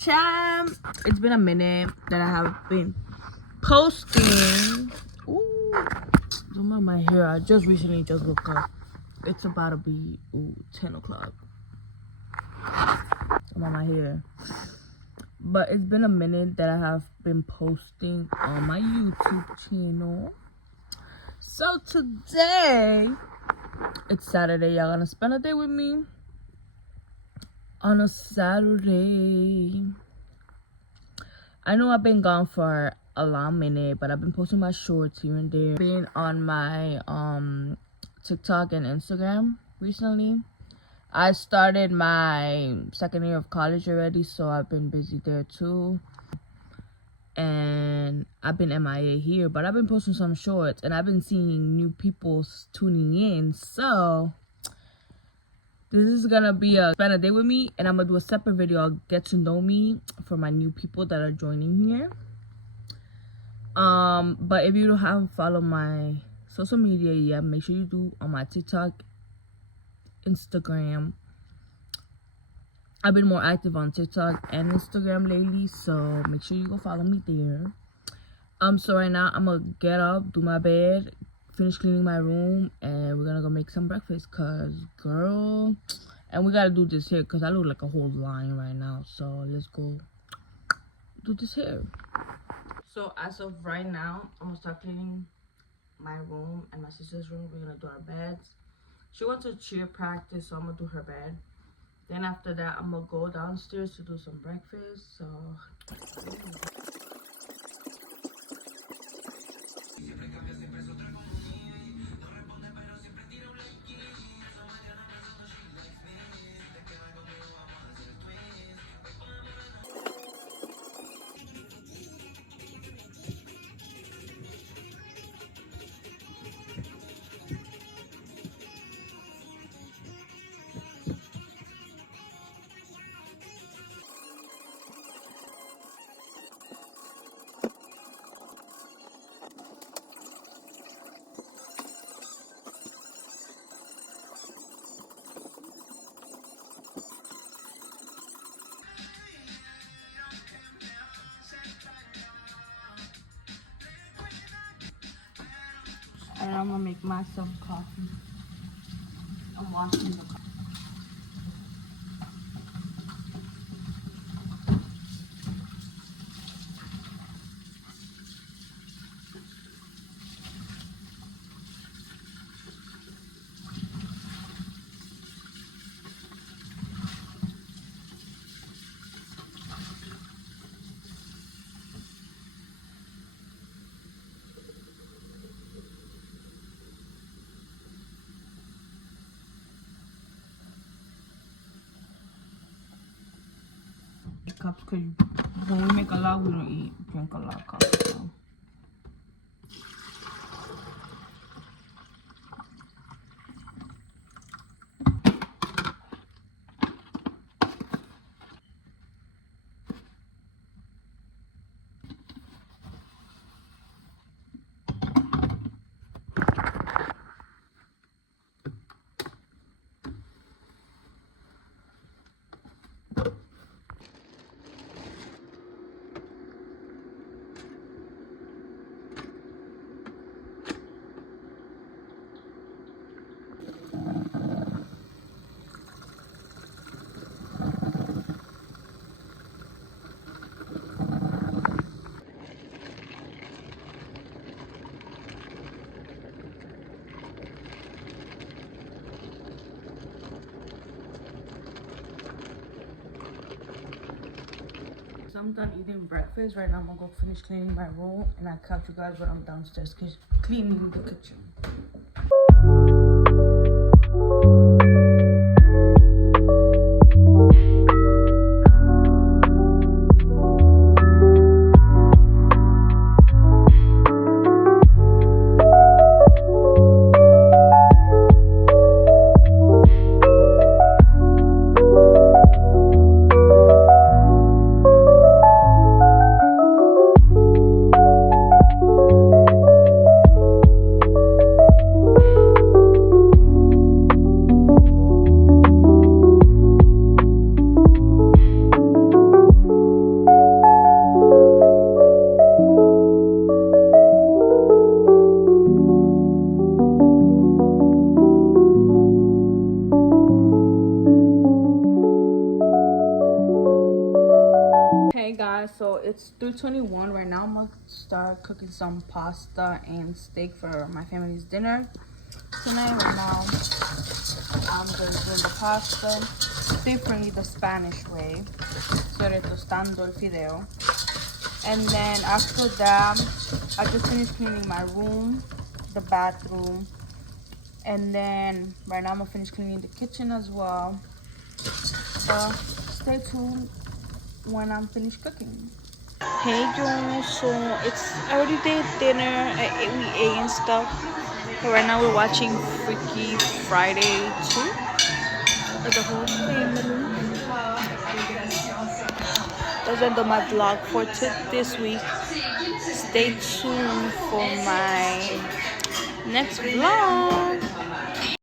Cham. It's been a minute that I have been posting. Ooh, don't mind my hair. I just recently woke up. It's about to be 10 o'clock. I'm on my hair. But it's been a minute that I have been posting on my YouTube channel. So today, it's Saturday. Y'all gonna spend a day with me on a Saturday. I know I've been gone for a long minute, but I've been posting my shorts here and there. Been on my TikTok and Instagram recently. I started my second year of college already, so I've been busy there too. And I've been MIA here, but I've been posting some shorts and I've been seeing new people tuning in. So this is gonna be a spend a day with me, and I'm gonna do a separate video. I'll get to know me for my new people that are joining here. But if you haven't followed my social media yet, make sure you do on my TikTok, Instagram. I've been more active on TikTok and Instagram lately, so make sure you go follow me there. So right now I'm gonna get up, do my bed, finish cleaning my room, and we're gonna go make some breakfast, cause girl, and we gotta do this here cause I look like a whole lion right now. So let's go do this here. So as of right now, I'm gonna start cleaning my room and my sister's room. We're gonna do our beds. She wants a cheer practice, so I'm gonna do her bed. Then after that, I'm gonna go downstairs to do some breakfast. So and I'm gonna make myself coffee. I'm washing the coffee. Cups, because when we make a lot, we don't drink a lot of coffee. So. I'm done eating breakfast. Right now I'm gonna go finish cleaning my room, and I'll catch you guys when I'm downstairs cleaning the kitchen. it's 3:21 right now. I'm gonna start cooking some pasta and steak for my family's dinner tonight. Right now, I'm just doing the pasta differently, the Spanish way, sobre tostando el fideo. And then after that, I just finished cleaning my room, the bathroom, and then right now I'm gonna finish cleaning the kitchen as well. Stay tuned when I'm finished cooking. Hey Joan, so it's already day dinner. We ate and stuff. But right now we're watching Freaky Friday 2 with the whole family. Those are my vlog for this week. Stay tuned for my next vlog.